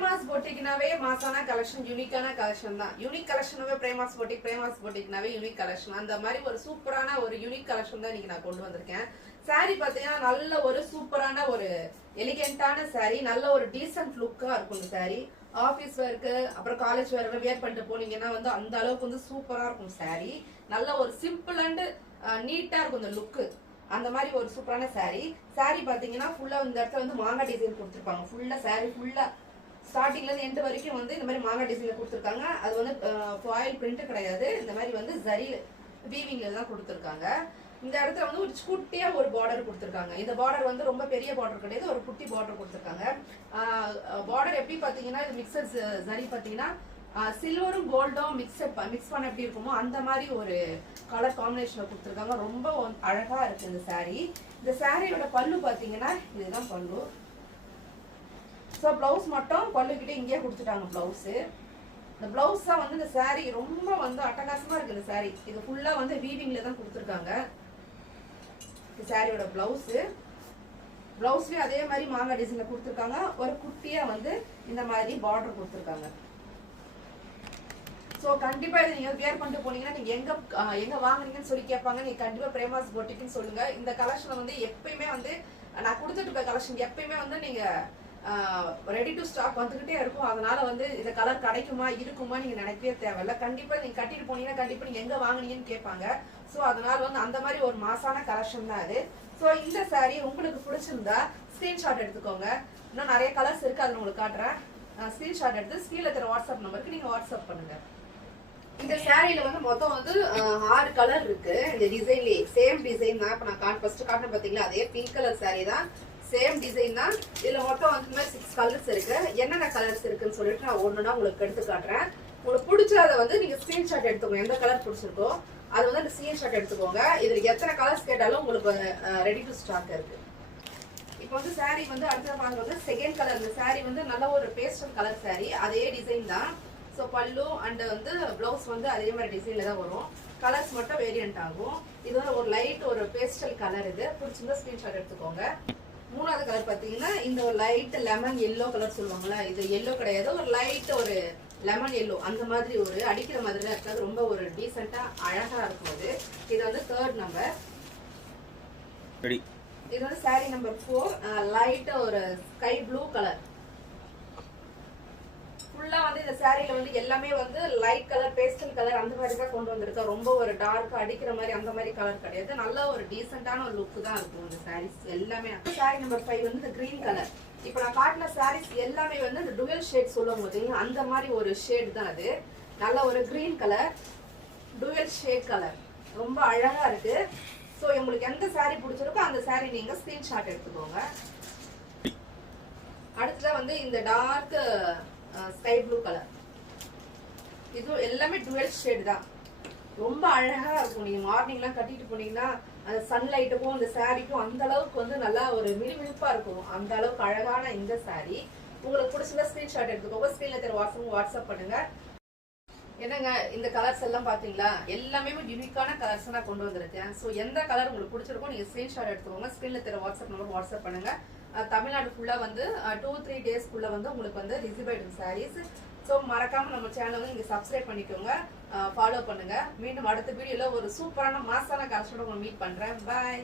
பிரேமாஸ் பொட்டிக்னாவே மாசான கலெக்ஷன், யூனிக்கான கலெக்ஷன் தான். யூனிக் கலெக்ஷனாவே பிரேமாஸ் பொட்டிக்னாவே யூனிக் கலெக்ஷன். அந்த மாதிரி ஒரு சூப்பரான ஒரு யூனிக் கலெக்ஷன் தான் இன்னைக்கு நான் கொண்டு வந்திருக்கேன். சாரி பாத்தீங்கன்னா நல்ல ஒரு சூப்பரான ஒரு எலிகென்ட்டான சாரி, நல்ல ஒரு டீசென்ட் லுக்கா இருக்கும் இந்த சாரி. ஆபீஸ் ஒர்க்கு அப்புறம் காலேஜ் ஒர்க்கு வியர் பண்ணிட்டு போனீங்கன்னா வந்து அந்த அளவுக்கு வந்து சூப்பரா இருக்கும் சாரி. நல்ல ஒரு சிம்பிள் அண்ட் நீட்டா இருக்கும் இந்த லுக்கு. அந்த மாதிரி ஒரு சூப்பரான சாரி. சாரி பாத்தீங்கன்னா ஃபுல்லா இந்த இடத்துல வந்து மாங்காய் டிசைன் கொடுத்துருப்பாங்க. ஃபுல்லா சாரி ஃபுல்லா ஸ்டார்டிங்ல இருந்து எண்ட் வரைக்கும் வந்து இந்த மாதிரி மாங்காய் டிசைன்ல கொடுத்துருக்காங்க. அது வந்து ஃபாயில் பிரிண்ட் கிடையாது, இந்த மாதிரி வந்து ஜரி வீவிங்ல தான் கொடுத்துருக்காங்க. இந்த இடத்துல வந்து ஒரு குட்டியா ஒரு பார்டர் கொடுத்துருக்காங்க. இந்த பார்டர் வந்து ரொம்ப பெரிய பார்டர் கிடையாது, ஒரு குட்டி பார்டர் கொடுத்துருக்காங்க. பார்டர் எப்படி பாத்தீங்கன்னா இது மிக்சர் ஜரி பாத்தீங்கன்னா சில்வரும் கோல்டும் மிக்ஸ் பண்ண எப்படி இருக்குமோ அந்த மாதிரி ஒரு கலர் காம்பினேஷன்ல கொடுத்துருக்காங்க. ரொம்ப அழகா இருக்கு இந்த சாரி. இந்த சாரியோட பல்லு பாத்தீங்கன்னா இதுதான் பல்லு. ஸோ பிளவுஸ் மட்டும் பல்லுக்கிட்டே இங்கேயே கொடுத்துட்டாங்க பிளவுஸ். இந்த பிளவுஸ் தான் வந்து இந்த சாரி ரொம்ப வந்து அட்டகாசமா இருக்கு. இந்த சாரி இது ஃபுல்லா வந்து வீவிங்ல தான் கொடுத்துருக்காங்க. இந்த சாரியோட பிளவுஸ்லயும் அதே மாதிரி மாங்காய் டிசைன்ல கொடுத்துருக்காங்க. ஒரு குட்டியா வந்து இந்த மாதிரி பார்டர் கொடுத்துருக்காங்க. ஸோ கண்டிப்பா இது நீங்க வியர் பண்ணிட்டு போனீங்கன்னா நீங்க எங்க வாங்குறீங்கன்னு சொல்லி கேட்பாங்க. நீங்க கண்டிப்பா பிரேமாஸ் பொட்டிக்னு சொல்லுங்க. இந்த கலெக்ஷன் வந்து எப்பயுமே வந்து நான் கொடுத்துட்டு இருக்க கலெக்ஷன் எப்பயுமே வந்து நீங்க ரெடி டு ஸ்டாக் வந்துகிட்டே இருக்கும். அதனால வந்து இந்த கலர் கிடைக்குமா இருக்குமா நீங்க நினைக்கவே தேவையில்ல. கண்டிப்பா நீங்க கட்டிட்டு போனீங்கன்னா கண்டிப்பா நீங்க எங்க வாங்குனீங்கன்னு கேட்பாங்க. ஸோ அதனால வந்து அந்த மாதிரி ஒரு மாசான கலெக்ஷன் தான் அது. ஸோ இந்த சாரி உங்களுக்கு பிடிச்சிருந்தா ஸ்கிரீன்ஷாட் எடுத்துக்கோங்க. இன்னும் நிறைய கலர்ஸ் இருக்கு, அதில் உங்களுக்கு காட்டுறேன். ஸ்கிரீன்ஷாட் எடுத்து ஸ்கிரீன்ல இருக்கிற வாட்ஸ்அப் நம்பருக்கு நீங்க வாட்ஸ்அப் பண்ணுங்க. இந்த சாரியில வந்து மொத்தம் வந்து 6 கலர் இருக்கு. இந்த டிசைன்லயே சேம் டிசைன் தான். இப்ப நான் ஃபர்ஸ்ட் காட்டுறேன் பாத்தீங்களா, அதே பிங்க் கலர் சாரி தான், சேம் டிசைன் தான். இதுல மொத்தம் வந்து 6 கலர்ஸ் இருக்கு. என்னென்ன கலர்ஸ் இருக்குன்னு சொல்லிட்டு நான் ஒண்ணுனா உங்களுக்கு எடுத்து காட்டுறேன். உங்களுக்கு பிடிச்சத வந்து நீங்க ஸ்கிரீன்ஷாட் எடுத்துக்கோங்க. எந்த கலர் பிடிச்சிருக்கோ அது வந்து அந்த ஸ்கிரீன்ஷாட் எடுத்துக்கோங்க. இதுல எத்தனை கலர்ஸ் கேட்டாலும் உங்களுக்கு ரெடி டு ஸ்டாக் இருக்கு. இப்போ வந்து சாரி வந்து அடுத்த பாருங்க செகண்ட் கலர். இந்த சாரி வந்து நல்ல ஒரு பேஸ்டல் கலர் சாரி, அதே டிசைன் தான். ஸோ பல்லு அண்ட் வந்து பிளவுஸ் வந்து அதே மாதிரி டிசைன்ல தான் வரும். கலர்ஸ் மட்டும் வேரியன்ட் ஆகும். இது வந்து ஒரு லைட் ஒரு பேஸ்டல் கலர். இது பிடிச்சிருந்தா ஸ்கிரீன்ஷாட் எடுத்துக்கோங்க. மூணாவது கலர் பாத்தீங்கன்னா இந்த ஒரு லைட் லெமன் எல்லோ கலர் சொல்லுவாங்கல்ல, இது எல்லோ கிடையாது, ஒரு லைட் ஒரு லெமன் எல்லோ அந்த மாதிரி ஒரு அடிக்கிற மாதிரி தான் இருக்காது. ரொம்ப ஒரு டீசெண்டா அழகா இருக்கும். இது வந்து 3rd நம்பர். இது வந்து சாரி நம்பர் 4 லைட் ஒரு ஸ்கை ப்ளூ கலர். ஃபுல்லா வந்து இந்த சாரியில வந்து எல்லாமே வந்து லைட் கலர் பேஸ்டல் கலர் அந்த மாதிரி தான் கொண்டு வந்திருக்கேன். ரொம்ப ஒரு டார்க் அடிக்கிற மாதிரி அந்த மாதிரி கலர் கிடையாது. நல்ல ஒரு டீசென்டான ஒரு லுக் தான் இருக்கும் இந்த சாரீஸ் எல்லாமே. சாரி நம்பர் 5 வந்து இந்த கிரீன் கலர். இப்ப நான் காட்டின சாரீஸ் எல்லாமே வந்து இந்த டுவல் ஷேட் சொல்லுவோம் பார்த்தீங்கன்னா அந்த மாதிரி ஒரு ஷேட் தான் அது. நல்ல ஒரு green colour dual shade colour, ரொம்ப அழகா இருக்கு. ஸோ உங்களுக்கு எந்த சாரி பிடிச்சிருக்கோ அந்த சாரி நீங்க ஸ்கிரீன்ஷாட் எடுத்துக்கோங்க. அடுத்ததான் வந்து இந்த டார்க் ஸ்கை ப்ளூ கலர். இது எல்லாமே டுவல் ஷேட் தான், ரொம்ப அழகா இருக்கும். நீங்க மார்னிங்லாம் கட்டிட்டு போனீங்கன்னா அந்த சன்லைட்டுக்கும் அந்த சாரிக்கும் அந்த அளவுக்கு வந்து நல்லா ஒரு மினுமினுப்பா இருக்கும். அந்த அளவுக்கு அழகான இந்த சாரி உங்களுக்கு பிடிச்சதா ஸ்கிரீன்ஷாட் எடுத்துக்கோங்க. ஸ்கிரீன்ல தெரிய வாட்ஸ்அப் பண்ணுங்க. என்னங்க இந்த கலர்ஸ் எல்லாம் பாத்தீங்களா, எல்லாமே யூனிக்கான கலர்ஸ் நான் கொண்டு வந்திருக்கேன். ஸோ எந்த கலர் உங்களுக்கு பிடிச்சிருக்கோ நீங்க ஸ்கிரீன்ஷாட் எடுத்துக்கோங்க. ஸ்கிரீன்ல தெரிய வாட்ஸ்அப் நம்பர் வாட்ஸ்அப் பண்ணுங்க. தமிழ்நாடு ஃபுல்லா வந்து 2-3 டேஸ்க்குள்ள வந்து உங்களுக்கு வந்து ரிசீவ் ஆயிடும் சாரீஸ். ஸோ மறக்காம நம்ம சேனலை வந்து நீங்க சப்ஸ்கிரைப் பண்ணிக்கோங்க, ஃபாலோ பண்ணுங்க. மீண்டும் அடுத்த வீடியோல ஒரு சூப்பரான மாசான கலெக்ஷனோட உங்களை மீட் பண்றேன். பாய்.